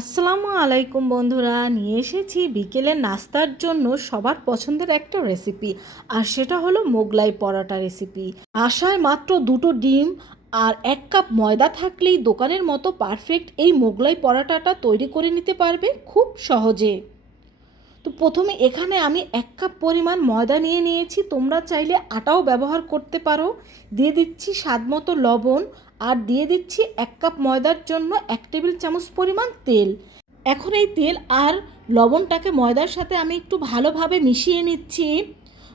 আসসালামু আলাইকুম বন্ধুরা, নিয়ে এসেছি বিকেলের নাস্তার জন্য সবার পছন্দের একটা রেসিপি। আর সেটা হলো মোগলাই পরোটা রেসিপি। আশায় মাত্র দুটো ডিম আর 1 কাপ ময়দা থাকলেই দোকানের মতো পারফেক্ট এই মোগলাই পরোটাটা তৈরি করে নিতে পারবে খুব সহজে। তো প্রথমে এখানে আমি 1 কাপ পরিমাণ ময়দা নিয়ে নিয়েছি, তোমরা চাইলে আটাও ব্যবহার করতে পারো। দিয়ে দিচ্ছি স্বাদ মতো লবণ, আর দিয়ে দিচ্ছি 1 কাপ ময়দার জন্য 1 টেবিল চামচ পরিমাণ তেল। এখন এই তেল আর লবণটাকে ময়দার সাথে আমি একটু ভালোভাবে মিশিয়ে নিচ্ছি।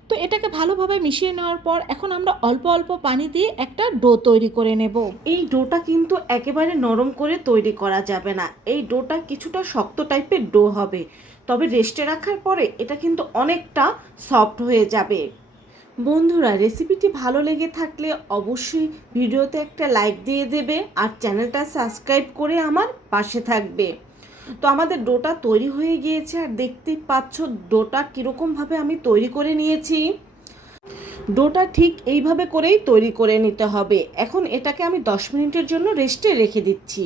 তো এটাকে ভালোভাবে মিশিয়ে নেওয়ার পর এখন আমরা অল্প অল্প পানি দিয়ে একটা ডো তৈরি করে নেব। এই ডোটা কিন্তু একেবারে নরম করে তৈরি করা যাবে না, এই ডোটা কিছুটা শক্ত টাইপের ডো হবে, তবে রেস্টে রাখার পরে এটা কিন্তু অনেকটা সফট হয়ে যাবে। বন্ধুরা, রেসিপিটি ভালো লেগে থাকলে অবশ্যই ভিডিওতে একটা লাইক দিয়ে দেবে আর চ্যানেলটা সাবস্ক্রাইব করে আমার পাশে থাকবে। তো আমাদের ডোটা তৈরি হয়ে গিয়েছে, আর দেখতেই পাচ্ছ ডোটা কীরকমভাবে আমি তৈরি করে নিয়েছি। ডোটা ঠিক এইভাবে করেই তৈরি করে নিতে হবে। এখন এটাকে আমি 10 মিনিটের জন্য রেস্টে রেখে দিচ্ছি।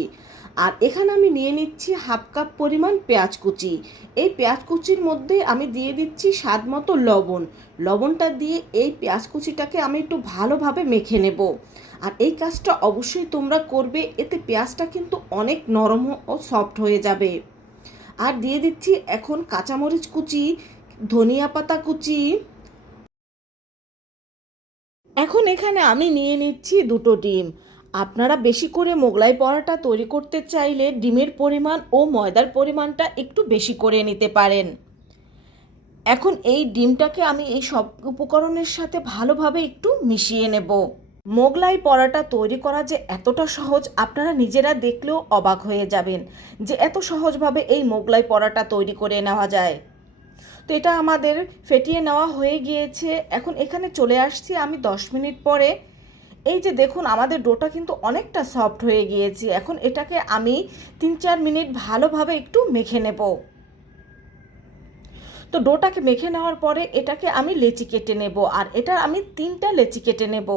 আর এখানে আমি নিয়ে নিচ্ছি 1/2 কাপ পরিমাণ পেঁয়াজ কুচি। এই পেঁয়াজ কুচির মধ্যে আমি দিয়ে দিচ্ছি স্বাদ মতো লবণ। লবণটা দিয়ে এই পেঁয়াজ কুচিটাকে আমি একটু ভালোভাবে মেখে নেব। আর এই কাজটা অবশ্যই তোমরা করবে, এতে পেঁয়াজটা কিন্তু অনেক নরম ও সফট হয়ে যাবে। আর দিয়ে দিচ্ছি এখন কাঁচামরিচ কুচি, ধনিয়া পাতা কুচি। এখন এখানে আমি নিয়ে নিচ্ছি দুটো ডিম। আপনারা বেশি করে মোগলাই পরোটা তৈরি করতে চাইলে ডিমের পরিমাণ ও ময়দার পরিমাণটা একটু বেশি করে নিতে পারেন। এখন এই ডিমটাকে আমি এই সব উপকরণের সাথে ভালোভাবে একটু মিশিয়ে নেব। মোগলাই পরোটা তৈরি করা যে এতটা সহজ, আপনারা নিজেরা দেখলেও অবাক হয়ে যাবেন যে এত সহজভাবে এই মোগলাই পরোটা তৈরি করে নেওয়া যায়। তো এটা আমাদের ফেটিয়ে নেওয়া হয়ে গিয়েছে। এখন এখানে চলে আসছি আমি 10 মিনিট পরে। এই যে দেখুন, আমাদের ডোটা কিন্তু অনেকটা সফট হয়ে গিয়েছে। এখন এটাকে আমি 3-4 মিনিট ভালোভাবে একটু মেখে নেব। তো ডোটাকে মেখে নেওয়ার পরে এটাকে আমি লেচি কেটে নেব, আর এটা আমি 3টা লেচি কেটে নেব।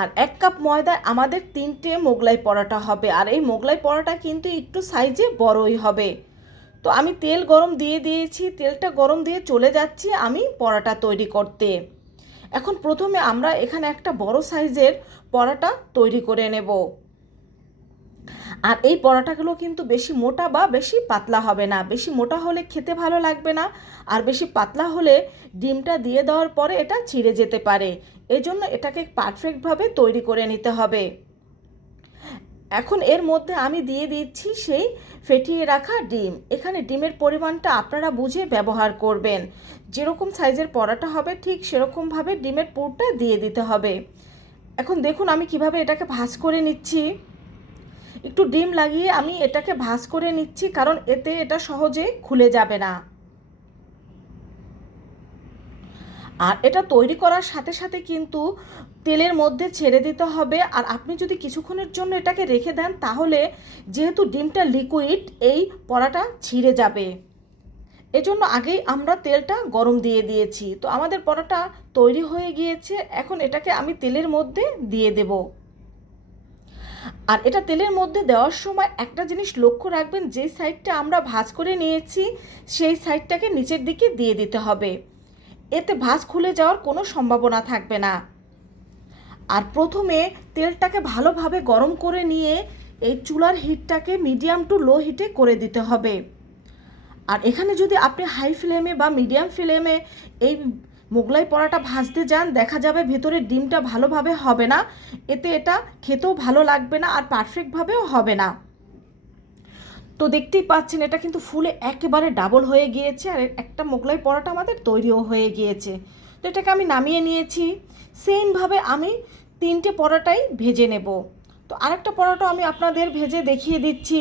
আর 1 কাপ ময়দায় আমাদের 3টে মোগলাই পরোটা হবে, আর এই মোগলাই পরোটা কিন্তু একটু সাইজে বড়ই হবে। তো আমি তেল গরম দিয়ে দিয়েছি, তেলটা গরম দিয়ে চলে যাচ্ছি আমি পরোটা তৈরি করতে। এখন প্রথমে আমরা এখানে একটা বড় সাইজের পরোটা তৈরি করে নেব। আর এই পরোটাগুলো কিন্তু বেশি মোটা বা বেশি পাতলা হবে না। বেশি মোটা হলে খেতে ভালো লাগবে না, আর বেশি পাতলা হলে ডিমটা দিয়ে দেওয়ার পরে এটা ছিঁড়ে যেতে পারে। এজন্য এটাকে পারফেক্টভাবে তৈরি করে নিতে হবে। এখন এর মধ্যে আমি দিয়ে দিচ্ছি সেই ফেটিয়ে রাখা ডিম। এখানে ডিমের পরিমাণটা আপনারা বুঝে ব্যবহার করবেন। যেরকম সাইজের পরোটা হবে ঠিক সেরকমভাবে ডিমের পুরটা দিয়ে দিতে হবে। এখন দেখুন আমি কিভাবে এটাকে ভাঁজ করে নিচ্ছি। একটু ডিম লাগিয়ে আমি এটাকে ভাঁজ করে নিচ্ছি, কারণ এতে এটা সহজে খুলে যাবে না। আর এটা তৈরি করার সাথে সাথে কিন্তু তেলের মধ্যে ছেড়ে দিতে হবে। আর আপনি যদি কিছুক্ষণের জন্য এটাকে রেখে দেন, তাহলে যেহেতু ডিমটা লিকুইড, এই পরাটা ছিঁড়ে যাবে। এজন্য আগেই আমরা তেলটা গরম দিয়ে দিয়েছি। তো আমাদের পরাটা তৈরি হয়ে গিয়েছে। এখন এটাকে আমি তেলের মধ্যে দিয়ে দেব। আর এটা তেলের মধ্যে দেওয়ার সময় একটা জিনিস লক্ষ্য রাখবেন, যে সাইডটা আমরা ভাঁজ করে নিয়েছি সেই সাইডটাকে নিচের দিকে দিয়ে দিতে হবে। এতে ভাঁজ খুলে যাওয়ার কোনো সম্ভাবনা থাকবে না। আর প্রথমে তেলটাকে ভালোভাবে গরম করে নিয়ে এই চুলার হিটটাকে মিডিয়াম টু লো হিটে করে দিতে হবে। আর এখানে যদি আপনি হাই ফ্লেমে বা মিডিয়াম ফ্লেমে এই মোগলাই পরোটা ভাজতে যান, দেখা যাবে ভেতরে ডিমটা ভালোভাবে হবে না। এতে এটা খেতেও ভালো লাগবে না, আর পারফেক্টভাবেও হবে না। তো দেখতেই পাচ্ছেন এটা কিন্তু ফুলে একেবারে ডাবল হয়ে গিয়েছে, আর একটা মোগলাই পরোটা আমাদের তৈরিও হয়ে গিয়েছে। তো এটাকে আমি নামিয়ে নিয়েছি। সেমভাবে আমি 3টে পরোটাই ভেজে নেব। তো আরেকটা পরোটা আমি আপনাদের ভেজে দেখিয়ে দিচ্ছি।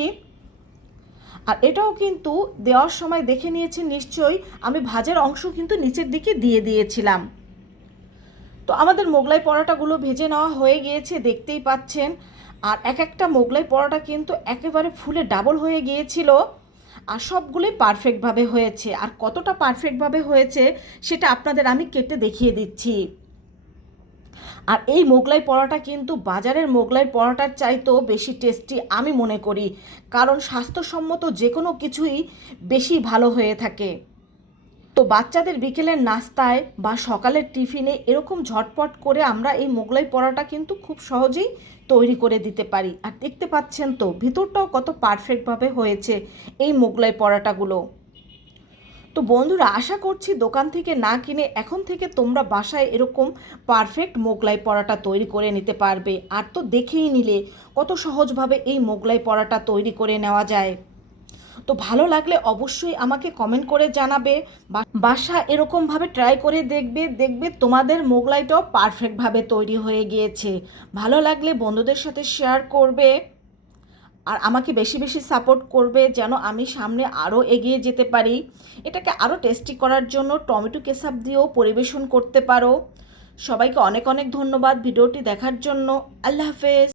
আর এটাও কিন্তু দেওয়ার সময় দেখে নিয়েছেন নিশ্চয়ই, আমি ভাজের অংশ কিন্তু নিচের দিকে দিয়ে দিয়েছিলাম। তো আমাদের মোগলাই পরোটাগুলো ভেজে নেওয়া হয়ে গিয়েছে, দেখতেই পাচ্ছেন। আর এক একটা মোগলাই পরোটা কিন্তু একেবারে ফুলে ডাবল হয়ে গিয়েছিল, আর সবগুলোই পারফেক্টভাবে হয়েছে। আর কতটা পারফেক্টভাবে হয়েছে সেটা আপনাদের আমি কেটে দেখিয়ে দিচ্ছি। আর এই মোগলাই পরোটা কিন্তু বাজারের মোগলাই পরোটার চাইতেও বেশি টেস্টি আমি মনে করি, কারণ স্বাস্থ্যসম্মত যে কোনো কিছুই বেশি ভালো হয়ে থাকে। তো বাচ্চাদের বিকেলের নাস্তায় বা সকালের টিফিনে এরকম ঝটপট করে আমরা এই মোগলাই পরোটা কিন্তু খুব সহজেই তৈরি করে দিতে পারি। আর দেখতে পাচ্ছেন তো ভিতরটাও কত পারফেক্টভাবে হয়েছে এই মোগলাই পরোটাগুলো। তো বন্ধুরা, আশা করছি দোকান থেকে না কিনে এখন থেকে তোমরা বাসায় এরকম পারফেক্ট মোগলাই পরোটা তৈরি করে নিতে পারবে। আর তো দেখেই নিলে কত সহজভাবে এই মোগলাই পরোটা তৈরি করে নেওয়া যায়। তো ভালো লাগলে অবশ্যই আমাকে কমেন্ট করে জানাবে, বাসা এরকমভাবে ট্রাই করে দেখবে তোমাদের মোগলাইটাও পারফেক্টভাবে তৈরি হয়ে গিয়েছে। ভালো লাগলে বন্ধুদের সাথে শেয়ার করবে আর আমাকে বেশি বেশি সাপোর্ট করবে যেন আমি সামনে আরও এগিয়ে যেতে পারি। এটাকে আরও টেস্টি করার জন্য টমেটো কেচাপ দিয়েও পরিবেশন করতে পারো। সবাইকে অনেক অনেক ধন্যবাদ ভিডিওটি দেখার জন্য। আল্লাহ হাফেজ।